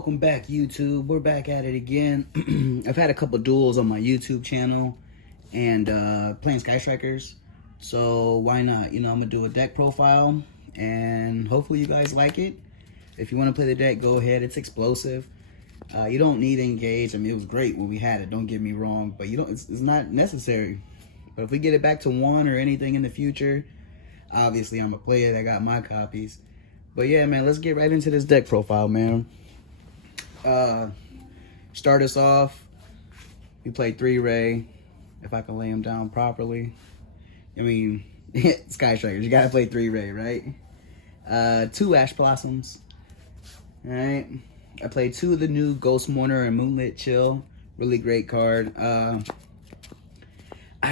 Welcome back, YouTube. We're back at it again. I've had a couple duels on my YouTube channel and playing Sky Strikers. So why not? You know, I'm going to do a deck profile and hopefully you guys like it. If you want to play the deck, go ahead. It's explosive. You don't need to engage. I mean, it was great when we had it. Don't get me wrong. But you don't. It's not necessary. But if we get it back to 1 or anything in the future, obviously I'm a player that got my copies. But yeah, man, let's get right into this deck profile, man. Start us off. We played 3-ray. If I can lay him down properly. I mean, Sky Strikers, you gotta play 3-ray, right? 2 Ash Blossoms. Alright. I played 2 of the new Ghost Mourner and Moonlit Chill. Really great card. I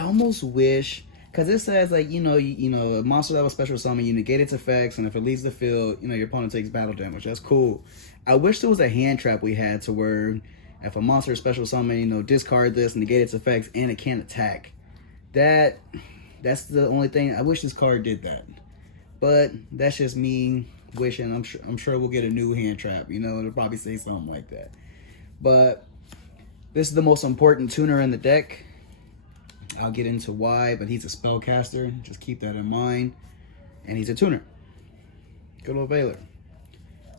almost wish, because it says, like, you know, a monster level special summon, you negate its effects, and if it leaves the field, you know, your opponent takes battle damage. That's cool. I wish there was a hand trap we had to where if a monster special summon, you know, discard this, negate its effects, and it can't attack. That's the only thing. I wish this card did that. But that's just me wishing. I'm sure we'll get a new hand trap. You know, it'll probably say something like that. But this is the most important tuner in the deck. I'll get into why, but he's a spellcaster. Just keep that in mind. And he's a tuner. Good old Veiler.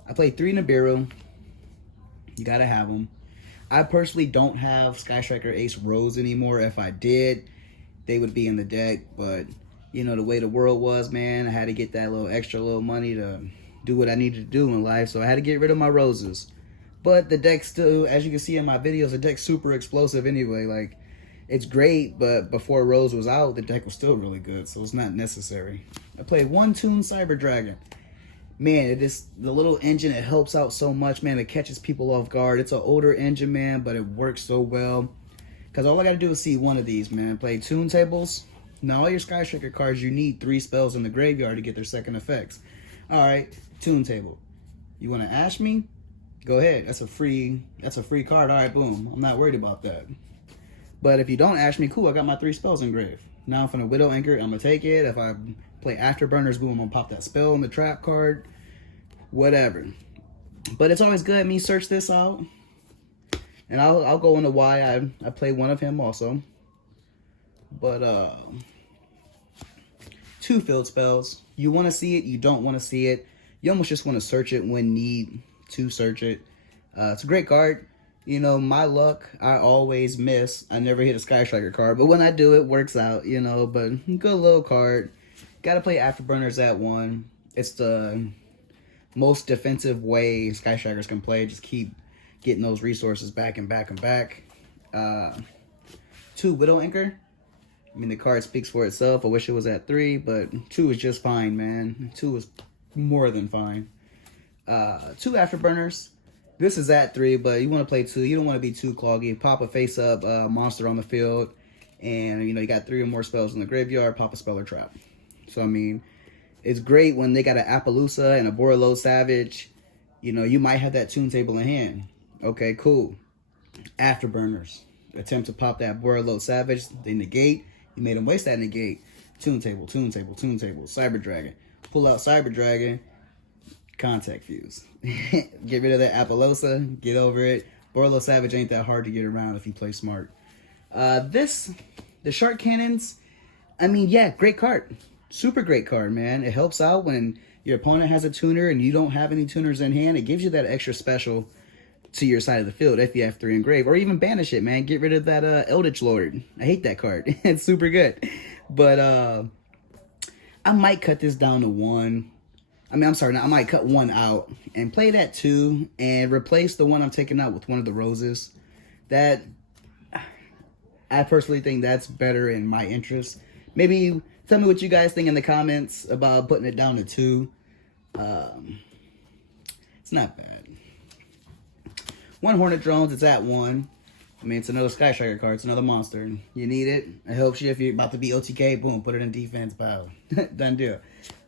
I played 3 Nibiru. You gotta have them. I personally don't have Sky Striker Ace Rose anymore. If I did, they would be in the deck. But, you know, the way the world was, man, I had to get that extra money to do what I needed to do in life. So I had to get rid of my roses. But the deck still, as you can see in my videos, the deck's super explosive anyway. Like, it's great, but before Rose was out, the deck was still really good, so it's not necessary. I played 1 Toon Cyber Dragon. Man, it is the little engine. It helps out so much, man. It catches people off guard. It's an older engine, man, but it works so well. Because all I got to do is see 1 of these, man. Play Toon Tables. Now, all your Sky Striker cards, you need 3 spells in the graveyard to get their second effects. All right, Toon Table. You want to Ash me? Go ahead. That's a free card. All right, boom. I'm not worried about that. But if you don't Ash me, cool, I got my 3 spells engraved. Now, if I'm a Widow Anchor, I'm going to take it. If I play Afterburners, boom, I'm going to pop that spell on the trap card. Whatever. But it's always good. Me search this out. And I'll go into why I play 1 of him also. But, 2 field spells. You want to see it, you don't want to see it. You almost just want to search it when need to search it. It's a great card. You know, my luck, I always miss. I never hit a Sky Striker card. But when I do, it works out, you know. But good little card. Got to play Afterburners at 1. It's the most defensive way Sky Strikers can play. Just keep getting those resources back and back and back. 2 Widow Anchor. I mean, the card speaks for itself. I wish it was at 3, but 2 is just fine, man. 2 is more than fine. 2 Afterburners. This is at 3, but you want to play 2. You don't want to be too cloggy. Pop a face-up monster on the field, and, you know, you got 3 or more spells in the graveyard, pop a spell or trap. So, I mean, it's great when they got an Appaloosa and a Borreload Savage. You know, you might have that Toon Table in hand. Okay, cool. Afterburners. Attempt to pop that Borreload Savage. They negate. You made them waste that negate. Toon Table, Toon Table, Toon Table. Cyber Dragon. Pull out Cyber Dragon. Contact Fuse. Get rid of that Appaloosa. Get over it. Borreload Savage ain't that hard to get around if you play smart. The Shark Cannons, I mean, yeah, great card. Super great card, man. It helps out when your opponent has a tuner and you don't have any tuners in hand. It gives you that extra special to your side of the field if you have 3 engraved. Or even banish it, man. Get rid of that Eldritch Lord. I hate that card. It's super good. But I might cut this down to 1. I mean, I'm sorry, I might cut 1 out and play that 2 and replace the one I'm taking out with 1 of the roses. That, I personally think that's better in my interest. Maybe tell me what you guys think in the comments about putting it down to 2. It's not bad. 1 Hornet Drones, it's at 1. I mean, it's another Sky Striker card. It's another monster. You need it. It helps you if you're about to be OTK. Boom, put it in defense. Pow. Done deal.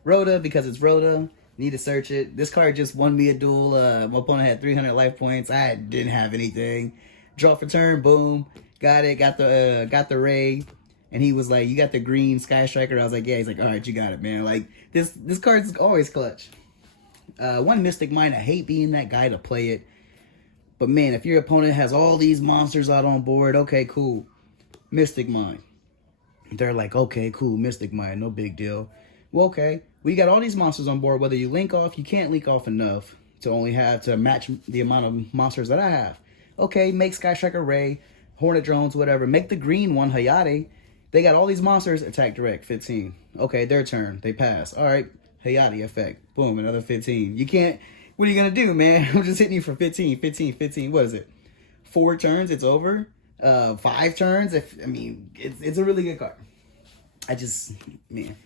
Rhoda, because it's Rhoda. Need to search it. This card just won me a duel. My opponent had 300 life points. I didn't have anything. Draw for turn. Boom. Got it. Got the Ray. And he was like, you got the green Sky Striker? I was like, yeah. He's like, all right, you got it, man. Like, this card's always clutch. 1 Mystic Mine. I hate being that guy to play it. But man, if your opponent has all these monsters out on board, okay, cool. Mystic Mine. They're like, okay, cool, Mystic Mine, no big deal. Well, okay, we got all these monsters on board. Whether you link off, you can't link off enough to only have to match the amount of monsters that I have. Okay, make Sky Striker Ray, Hornet Drones, whatever. Make the green one, Hayate. They got all these monsters, attack direct, 15. Okay, their turn, they pass. All right, Hayate effect, boom, another 15. You can't, what are you gonna do, man? I'm just hitting you for 15, 15, 15. What is it? 4 turns, it's over. 5 turns. It's a really good card. Man,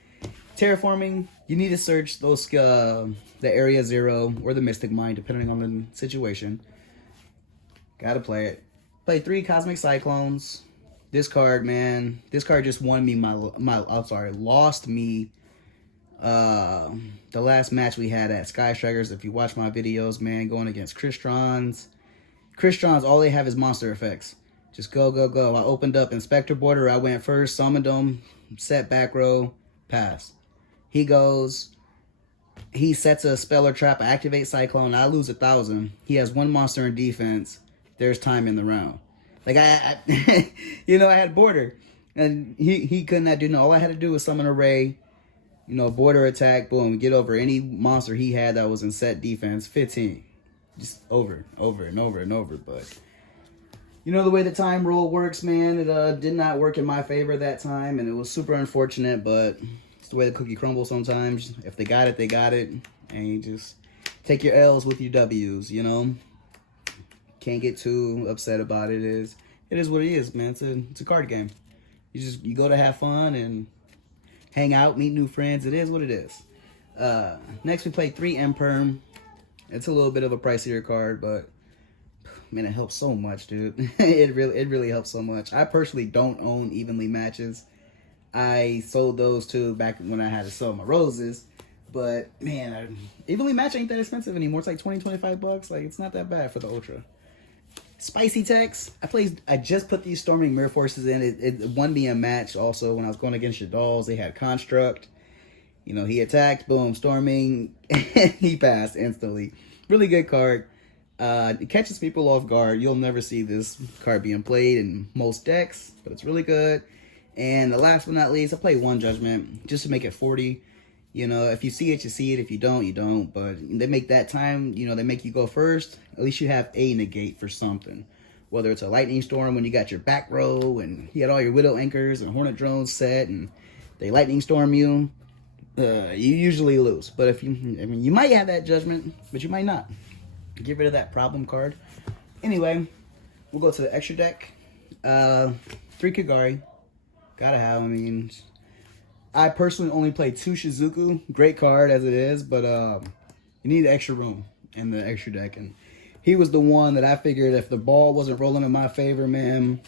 terraforming. You need to search those the Area 0 or the Mystic Mine, depending on the situation. Gotta play it. Play 3 Cosmic Cyclones. This card, man. This card just won me lost me. The last match we had at Sky Strikers. If you watch my videos, man, going against Crystron. Crystron, all they have is monster effects. Just go, go, go. I opened up Inspector Border. I went first, summoned him, set back row, pass. He goes, he sets a spell or trap, I activate Cyclone, I lose 1,000. He has 1 monster in defense. There's time in the round. Like, I I had Border. And he could not do no. All I had to do was summon a Ray, Border attack, boom, get over any monster he had that was in set defense, 15. Just over and over, but... the way the time roll works, man, it did not work in my favor that time, and it was super unfortunate, but it's the way the cookie crumbles sometimes. If they got it, they got it, and you just take your L's with your W's, Can't get too upset about it. It is what it is, man. It's a card game. You go to have fun and hang out, meet new friends. It is what it is. Next we play 3 Imperm. It's a little bit of a pricier card, but man, it helps so much, dude. it really helps so much. I personally don't own Evenly Matches. I sold those too back when I had to sell my roses. But man, Evenly Match ain't that expensive anymore. It's like 20-25 bucks. Like, it's not that bad for the Ultra. Spicy Tex. I just put these Storming Mirror Forces in. It won me a match also when I was going against your dolls. They had Construct. He attacked, boom, Storming. He passed instantly. Really good card. It catches people off guard. You'll never see this card being played in most decks, but it's really good. And the last but not least, I play 1 Judgment just to make it 40. If you see it, you see it. If you don't, you don't. But they make that time, they make you go first. At least you have a negate for something. Whether it's a Lightning Storm when you got your back row and you had all your Widow Anchors and Hornet Drones set and they Lightning Storm you, you usually lose. But if you might have that Judgment, but you might not. Get rid of that problem card. Anyway, we'll go to the extra deck. 3 Kagari. Gotta have, I personally only play 2 Shizuku. Great card as it is, but you need extra room in the extra deck. And he was the one that I figured if the ball wasn't rolling in my favor, man,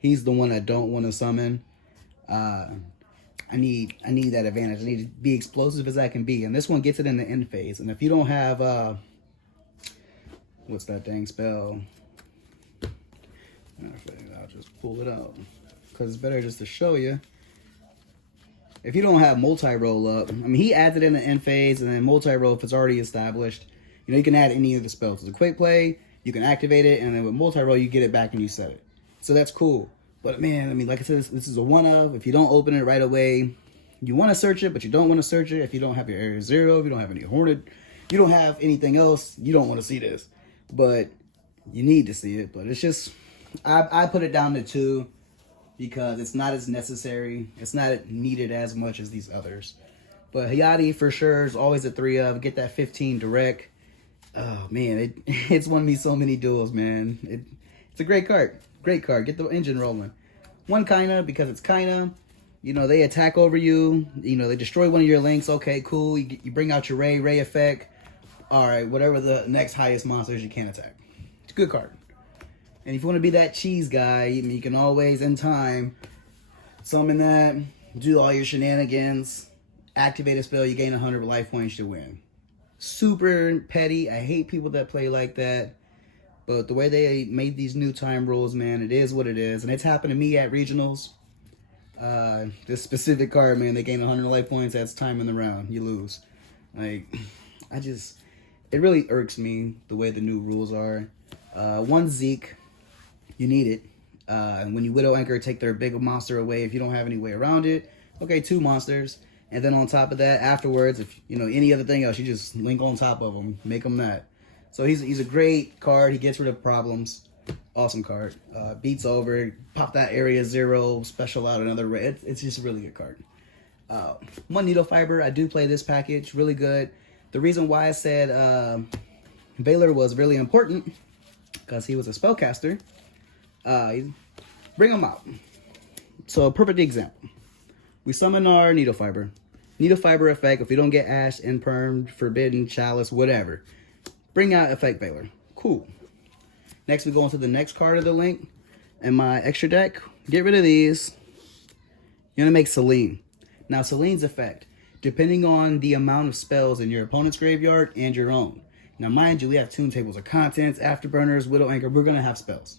he's the one I don't want to summon. I need that advantage. I need to be explosive as I can be. And this one gets it in the end phase. And if you don't have... what's that dang spell? I'll just pull it out. Because it's better just to show you. If you don't have multi-roll up, he adds it in the end phase, and then multi-roll, if it's already established, you can add any of the spells. It's a quick play, you can activate it, and then with multi-roll, you get it back and you set it. So that's cool. But man, like I said, this is a one-of. If you don't open it right away, you want to search it, but you don't want to search it. If you don't have your Area 0, if you don't have any Hornet, you don't have anything else, you don't want to see this. But you need to see it. But it's just, I put it down to 2 because it's not as necessary. It's not needed as much as these others. But Hayate for sure is always a 3 of. Get that 15 direct. Oh man, it's won me so many duels, man. It's a great card. Great card. Get the engine rolling. 1 Kaina because it's Kaina. They attack over you. They destroy one of your links. Okay, cool. You bring out your Ray effect. All right, whatever the next highest monsters you can't attack. It's a good card. And if you want to be that cheese guy, you can always, in time, summon that, do all your shenanigans, activate a spell, you gain 100 life points to win. Super petty. I hate people that play like that. But the way they made these new time rules, man, it is what it is. And it's happened to me at regionals. This specific card, man, they gain 100 life points. That's time in the round. You lose. Like, it really irks me the way the new rules are. One Zeke, you need it. And when you Widow Anchor, take their big monster away if you don't have any way around it. Okay, 2 monsters. And then on top of that, afterwards, if you know any other thing else, you just link on top of them, make them that. So he's a great card. He gets rid of problems. Awesome card. Beats over. Pop that area 0. Special out another red. It's just a really good card. One Needle Fiber. I do play this package. Really good. The reason why I said Valor was really important because he was a spellcaster. Bring him out. So a perfect example. We summon our Needle Fiber. Needle Fiber effect. If we don't get Ash, Imperm, Forbidden, Chalice, whatever. Bring out Effect Valor. Cool. Next, we go into the next card of the link. In my extra deck, get rid of these. You're going to make Selene. Now, Selene's effect, depending on the amount of spells in your opponent's graveyard and your own. Now, mind you, we have Toon Tables of Contents, Afterburners, Widow Anchor. We're going to have spells.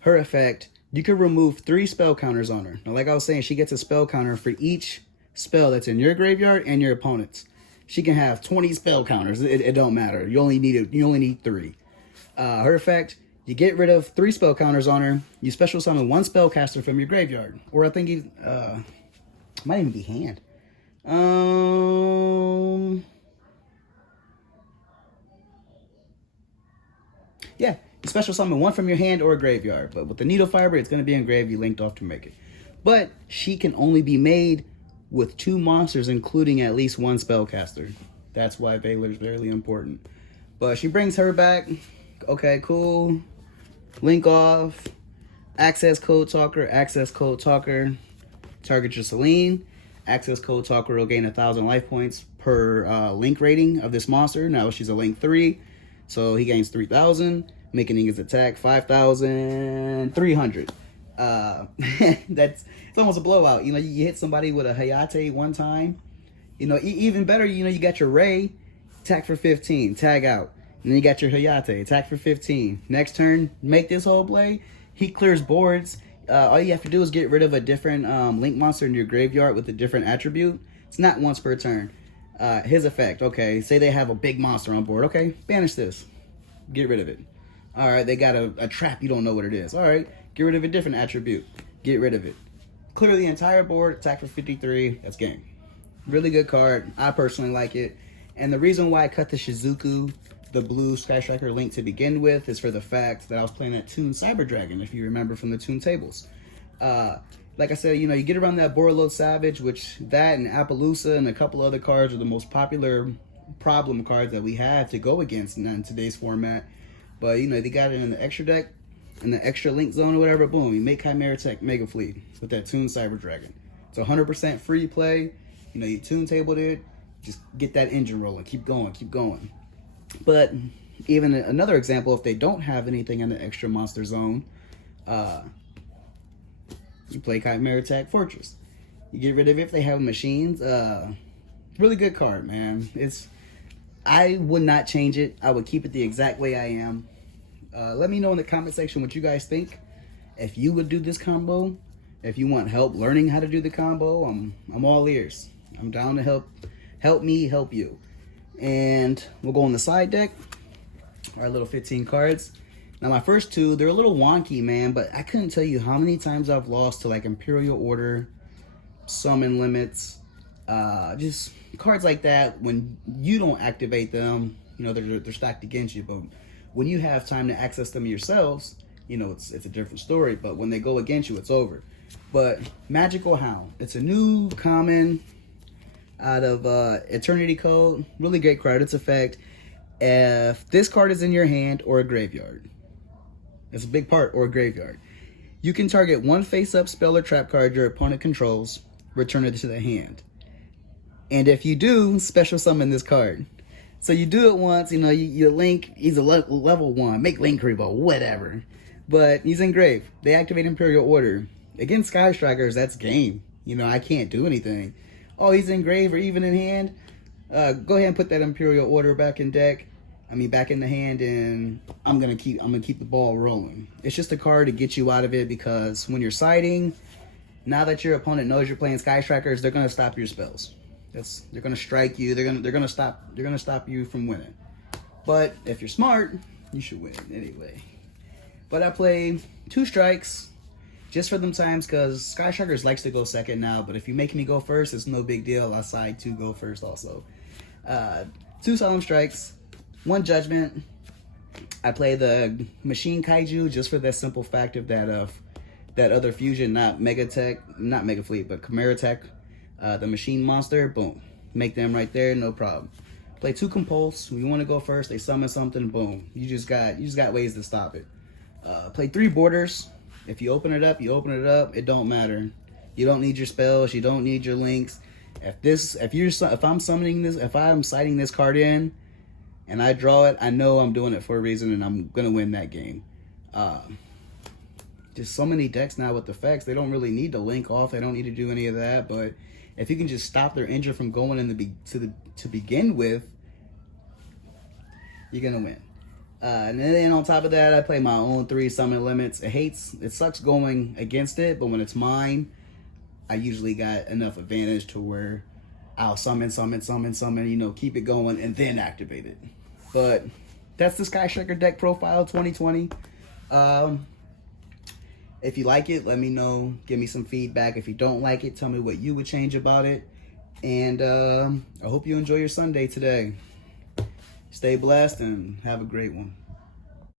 Her effect, you can remove 3 spell counters on her. Now, like I was saying, she gets a spell counter for each spell that's in your graveyard and your opponent's. She can have 20 spell counters. It don't matter. You only need 3. Her effect, you get rid of 3 spell counters on her. You special summon 1 spellcaster from your graveyard. Or I think he might even be hand. Yeah, you special summon 1 from your hand or graveyard. But with the Needle Fiber, it's going to be engraved. You linked off to make it. But she can only be made with 2 monsters, including at least 1 spellcaster. That's why Valor is very important. But she brings her back. Okay, cool. Link off. Access Code Talker. Access Code Talker. Target your Selene. Access Code Talker will gain 1,000 life points per link rating of this monster. Now she's a link 3. So he gains 3,000. Making his attack 5,300. It's almost a blowout. You know, you hit somebody with a Hayate one time. You know, even better, you know, you got your Ray, attack for 15, tag out. And then you got your Hayate, attack for 15. Next turn, make this whole play. He clears boards. All you have to do is get rid of a different link monster in your graveyard with a different attribute. It's not once per turn. His effect, okay, say they have a big monster on board. Okay, banish this. Get rid of it. All right, they got a trap, you don't know what it is. All right, get rid of a different attribute. Get rid of it. Clear the entire board, attack for 53. That's game. Really good card. I personally like it. And the reason why I cut the Shizuku, the blue Sky Striker link to begin with, is for the fact that I was playing that Toon Cyber Dragon, if you remember from the Toon Tables. Like I said, you know, you get around that Borreload Savage, which that and Appaloosa and a couple other cards are the most popular problem cards that we have to go against in today's format. But, you know, they got it in the extra deck, in the extra link zone or whatever, boom, you make Chimera Tech Mega Fleet with that Toon Cyber Dragon. It's 100% free play. You know, you Toon Tabled it, just get that engine rolling, keep going, keep going. But even another example, if they don't have anything in the extra monster zone, you play Chimera Tech Fortress. You get rid of it if they have machines. Really good card, man. I would not change it. I would keep it the exact way I am. Let me know in the comment section what you guys think. If you would do this combo, if you want help learning how to do the combo, I'm all ears. I'm down to help me help you. And we'll go on the side deck, our little 15 cards. Now my first 2, they're a little wonky, man, but I couldn't tell you how many times I've lost to like Imperial Order, Summon Limits, just cards like that. When you don't activate them, you know, they're stacked against you, but when you have time to access them yourselves, you know, it's a different story. But when they go against you, it's over. But Magical Hound, it's a new common out of Eternity Code. Really great card. Its effect, if this card is in your hand or a graveyard, it's a big part, or a graveyard, you can target 1 face-up spell or trap card your opponent controls, return it to the hand. And if you do, special summon this card. So you do it once, you know, you link, he's a level 1, make Link Rebo, whatever. But he's engraved. They activate Imperial Order. Against Sky Strikers, that's game. You know, I can't do anything. Oh, he's engraved or even in hand. Go ahead and put that Imperial Order back in deck. Back in the hand, and I'm gonna keep the ball rolling. It's just a card to get you out of it, because when you're siding, now that your opponent knows you're playing Sky Strikers, they're gonna stop your spells. They're gonna strike you. They're gonna stop you from winning. But if you're smart, you should win anyway. But I play 2 strikes just for them times because Sky Strikers likes to go second now. But if you make me go first, it's no big deal. I side to go first also. 2 Solemn Strikes, 1 Judgment. I play the Machine Kaiju just for that simple fact of that other fusion, not Mega Fleet, but Chimera Tech, the Machine Monster. Boom, make them right there, no problem. Play 2 Compulse. When you want to go first, they summon something. Boom, you just got ways to stop it. Play 3 Borders. If you open it up, you open it up. It don't matter. You don't need your spells. You don't need your links. If I'm summoning this, if I'm citing this card in, and I draw it, I know I'm doing it for a reason, and I'm gonna win that game. Just so many decks now with effects. They don't really need to link off. They don't need to do any of that. But if you can just stop their engine from going in to begin with, you're gonna win. And then on top of that, I play my own 3 summon limits. It sucks going against it, but when it's mine, I usually got enough advantage to where I'll summon, keep it going, and then activate it. But that's the Sky Striker deck profile 2020. If you like it, let me know. Give me some feedback. If you don't like it, tell me what you would change about it. And I hope you enjoy your Sunday today. Stay blessed and have a great one.